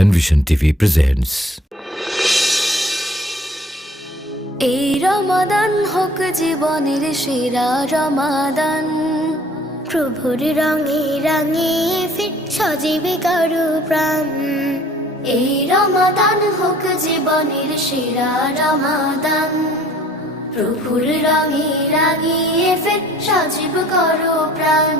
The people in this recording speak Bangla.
Panvision TV presents. এই রমাদান হোক জীবনের সেরা রমাদান, প্রভুর রঙে রঙে ফিট সজীবে করো প্রাণ। এই রমাদান হোক জীবনের সেরা রমাদান, প্রভুর রঙে রাঙিয়ে ফের সজীব করো প্রাণ।